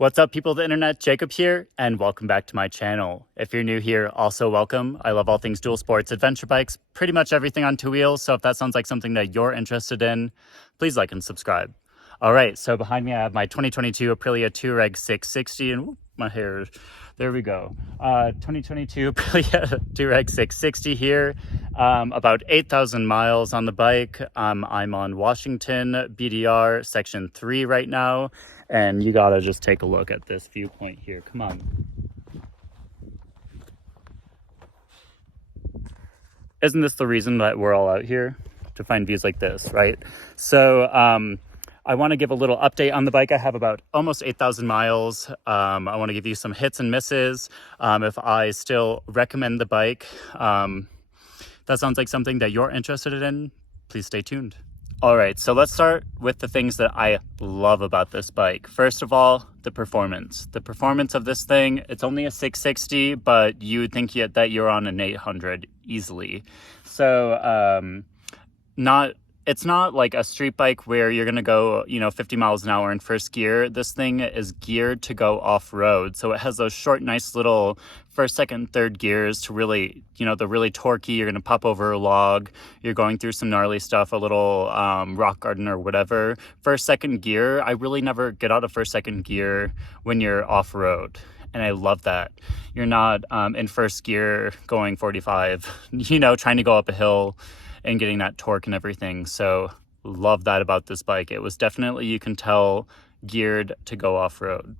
What's up, people of the internet? Jacob here, and welcome back to my channel. If you're new here, also welcome. I love all things dual sports, adventure bikes, pretty much everything on two wheels. So if that sounds like something that you're interested in, please like and subscribe. All right, so behind me I have my 2022 Aprilia Tuareg 660, and my hair, there we go. 2022 Aprilia Tuareg 660 here, about 8,000 miles on the bike. I'm on Washington BDR Section 3 right now, and you gotta just take a look at this viewpoint here. Come on. Isn't this the reason that we're all out here? To find views like this, right? So, I want to give a little update on the bike. I have about almost 8,000 miles. I want to give you some hits and misses. If I still recommend the bike, that sounds like something that you're interested in, please stay tuned. All right, so let's start with the things that I love about this bike. First of all, the performance. The performance of this thing, it's only a 660, but you would think that you're on an 800 easily. So, it's not like a street bike where you're going to go, 50 miles an hour in first gear. This thing is geared to go off-road. So it has those short, nice little first, second, third gears to really, the really torquey. You're going to pop over a log. You're going through some gnarly stuff, a little rock garden or whatever. First, second gear, I really never get out of first, second gear when you're off-road. And I love that. You're not in first gear going 45, trying to go up a hill and getting that torque and everything. So love that about this bike. It was definitely, you can tell, geared to go off-road.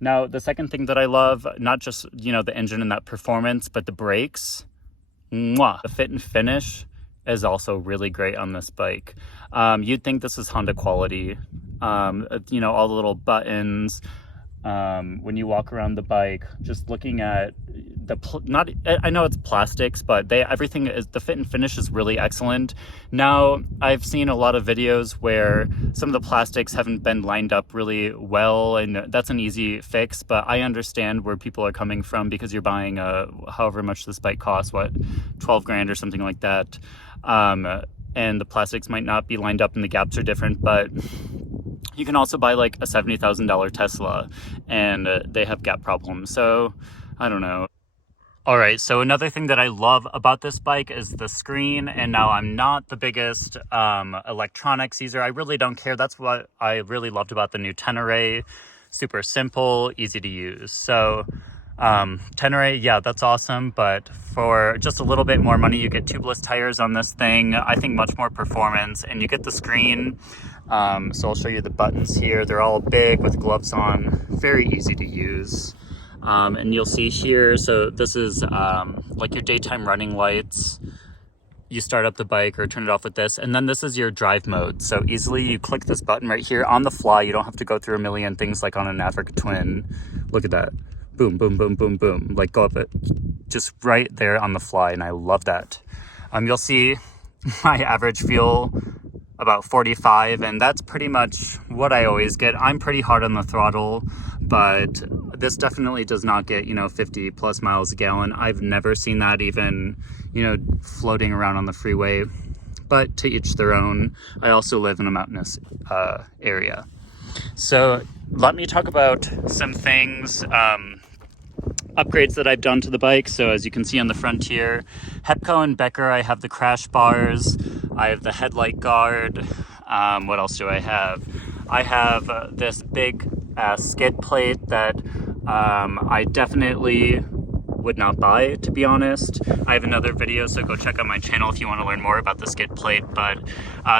Now, the second thing that I love, not just, the engine and that performance, but the brakes. Mwah! The fit and finish is also really great on this bike. You'd think this is Honda quality. All the little buttons. When you walk around the bike, just looking at I know it's plastics, but everything is, the fit and finish is really excellent. Now, I've seen a lot of videos where some of the plastics haven't been lined up really well, and that's an easy fix, but I understand where people are coming from because you're buying however much this bike costs, 12 grand or something like that. And the plastics might not be lined up and the gaps are different, but you can also buy like a $70,000 Tesla and they have gap problems. So I don't know. All right, so another thing that I love about this bike is the screen. And now I'm not the biggest electronics user. I really don't care. That's what I really loved about the new Tenere. Super simple, easy to use. So Tenere, yeah, that's awesome. But for just a little bit more money, you get tubeless tires on this thing. I think much more performance, and you get the screen. So I'll show you the buttons here. They're all big with gloves on, very easy to use. And you'll see here, so this is like your daytime running lights. You start up the bike or turn it off with this, and then this is your drive mode. So easily you click this button right here on the fly. You don't have to go through a million things like on an Africa Twin. Look at that. Boom, boom, boom, boom, boom. Like go up it just right there on the fly, and I love that. You'll see my average fuel about 45, and that's pretty much what I always get. I'm pretty hard on the throttle, but this definitely does not get 50 plus miles a gallon. I've never seen that even floating around on the freeway, but to each their own. I also live in a mountainous area. So let me talk about some things, upgrades that I've done to the bike. So as you can see on the front here, Hepco and Becker, I have the crash bars, I have the headlight guard. What else do I have? I have this big skid plate that I definitely would not buy, to be honest. I have another video, so go check out my channel if you want to learn more about the skid plate. But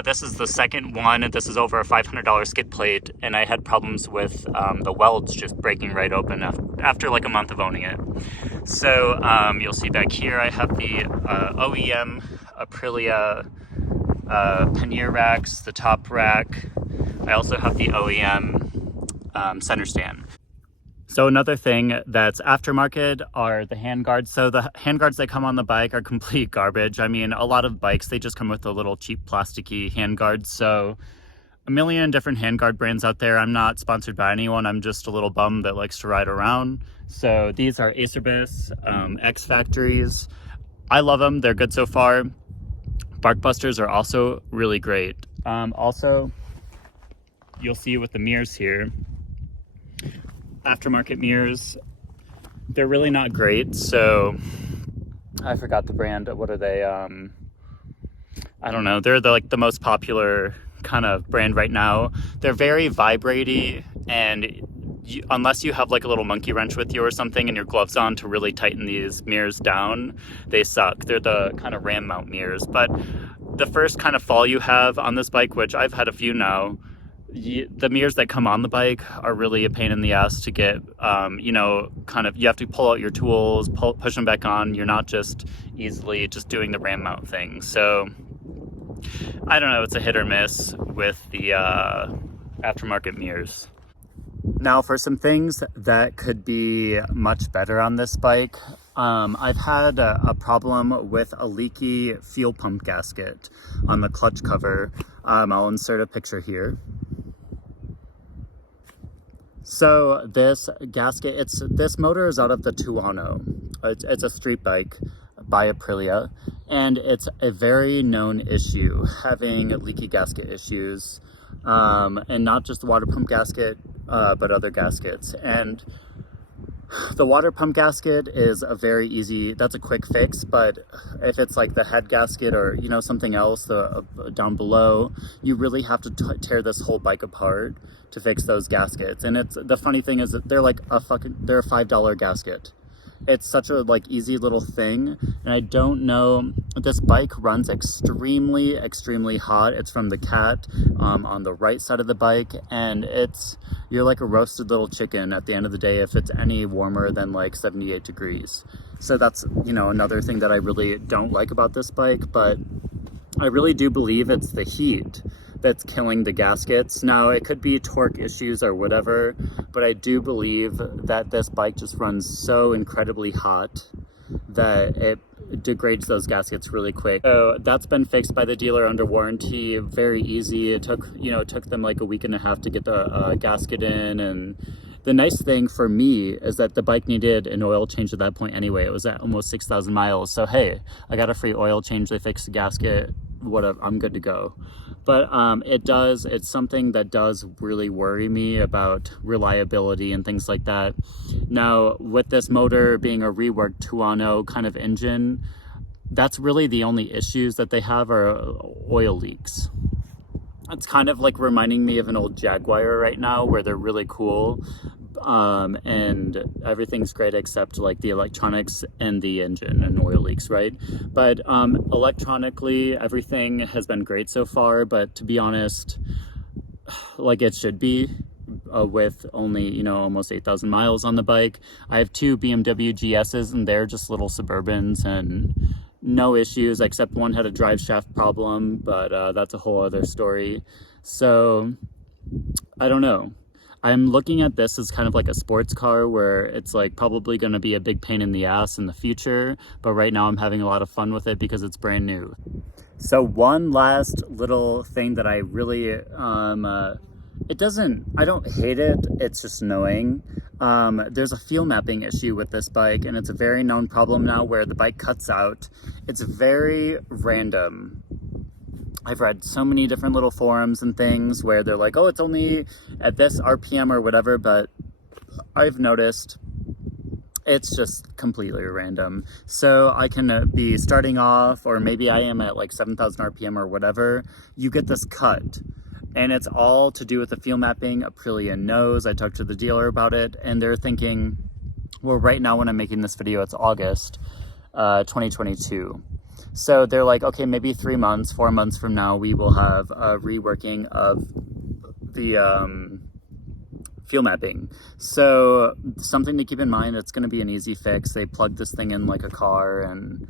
this is the second one. This is over a $500 skid plate, and I had problems with the welds just breaking right open after like a month of owning it. So you'll see back here I have the OEM Aprilia pannier racks, the top rack. I also have the OEM center stand. So another thing that's aftermarket are the handguards. So the handguards that come on the bike are complete garbage. I mean, a lot of bikes, they just come with a little cheap plasticky handguards. So a million different handguard brands out there. I'm not sponsored by anyone. I'm just a little bum that likes to ride around. So these are Acerbis X Factories. I love them. They're good so far. Barkbusters are also really great. Also, you'll see with the mirrors here, aftermarket mirrors. They're really not great. So I forgot the brand. What are they? I don't know. They're like the most popular kind of brand right now. They're very vibraty, and unless you have like a little monkey wrench with you or something and your gloves on to really tighten these mirrors down, they suck. They're the kind of ram mount mirrors. But the first kind of fall you have on this bike, which I've had a few now, the mirrors that come on the bike are really a pain in the ass to get. You know, kind of, you have to pull out your tools, push them back on. You're not just easily just doing the ram mount thing. So I don't know, it's a hit or miss with the aftermarket mirrors. Now for some things that could be much better on this bike, I've had a problem with a leaky fuel pump gasket on the clutch cover. I'll insert a picture here. So this gasket, this motor is out of the Tuono. It's a street bike by Aprilia, and it's a very known issue, having leaky gasket issues, and not just the water pump gasket, but other gaskets. And the water pump gasket is that's a quick fix, but if it's like the head gasket or, you know, something else down below, you really have to tear this whole bike apart to fix those gaskets. And the funny thing is that they're a $5 gasket. It's such a like easy little thing, and I don't know, this bike runs extremely hot. It's from the Cat on the right side of the bike, and you're like a roasted little chicken at the end of the day if it's any warmer than like 78 degrees. So that's, you know, another thing that I really don't like about this bike, but I really do believe it's the heat that's killing the gaskets. Now, it could be torque issues or whatever, but I do believe that this bike just runs so incredibly hot that it degrades those gaskets really quick. So that's been fixed by the dealer under warranty. Very easy. It took them like a week and a half to get the gasket in. And the nice thing for me is that the bike needed an oil change at that point anyway. It was at almost 6,000 miles. So hey, I got a free oil change. They fixed the gasket. Whatever, I'm good to go. But it's something that does really worry me about reliability and things like that. Now, with this motor being a reworked Tuono kind of engine, that's really the only issues that they have are oil leaks. It's kind of like reminding me of an old Jaguar right now, where they're really cool, and everything's great except like the electronics and the engine and oil leaks, right? But electronically, everything has been great so far, but to be honest, like it should be, with only, you know, almost 8,000 miles on the bike. I have two BMW GSs, and they're just little Suburbans, and no issues, except one had a drive shaft problem, but that's a whole other story. So I don't know. I'm looking at this as kind of like a sports car, where it's like probably going to be a big pain in the ass in the future, but right now I'm having a lot of fun with it because it's brand new. So one last little thing that I really, I don't hate it, it's just annoying. There's a fuel mapping issue with this bike, and it's a very known problem now where the bike cuts out. It's very random. I've read so many different little forums and things where they're like, oh, it's only at this RPM or whatever, but I've noticed it's just completely random. So I can be starting off, or maybe I am at like 7,000 RPM or whatever, you get this cut. And it's all to do with the fuel mapping. Aprilia knows. I talked to the dealer about it, and they're thinking, well, right now when I'm making this video, it's August 2022. So they're like, okay, maybe 4 months from now, we will have a reworking of the fuel mapping. So something to keep in mind, it's going to be an easy fix. They plug this thing in like a car and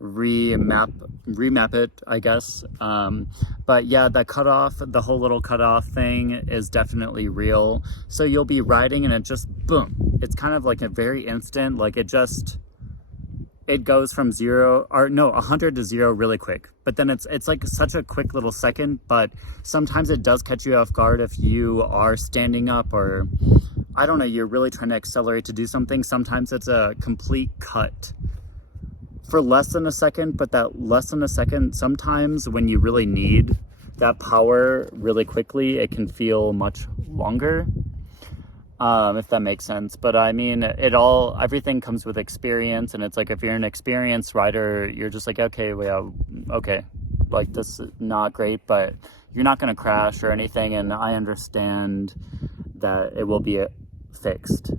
remap it, I guess. But yeah, that cutoff, the whole little cutoff thing is definitely real. So you'll be riding and it just, boom. It's kind of like a very instant, like it goes from 100 to 0 really quick. But then it's like such a quick little second, but sometimes it does catch you off guard if you are standing up, or I don't know, you're really trying to accelerate to do something. Sometimes it's a complete cut for less than a second, but that less than a second, sometimes when you really need that power really quickly, it can feel much longer. if that makes sense. But I mean, everything comes with experience, and it's like if you're an experienced rider, you're just like, okay, well, okay, like this is not great, but you're not going to crash or anything, and I understand that it will be fixed.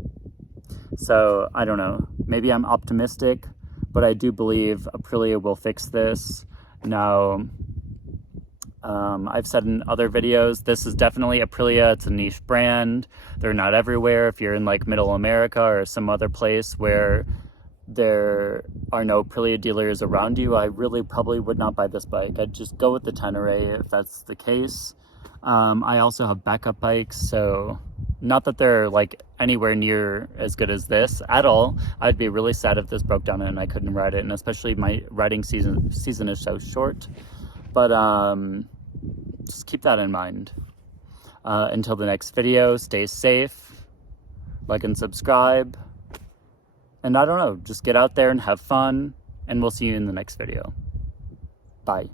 So I don't know, maybe I'm optimistic, but I do believe Aprilia will fix this. Now, I've said in other videos, this is definitely Aprilia. It's a niche brand. They're not everywhere. If you're in like middle America or some other place where there are no Aprilia dealers around you, I really probably would not buy this bike. I'd just go with the Tenere if that's the case. I also have backup bikes, so not that they're like anywhere near as good as this at all. I'd be really sad if this broke down and I couldn't ride it, and especially my riding season is so short. But just keep that in mind. Until the next video, stay safe, like and subscribe, and I don't know, just get out there and have fun, and we'll see you in the next video. Bye.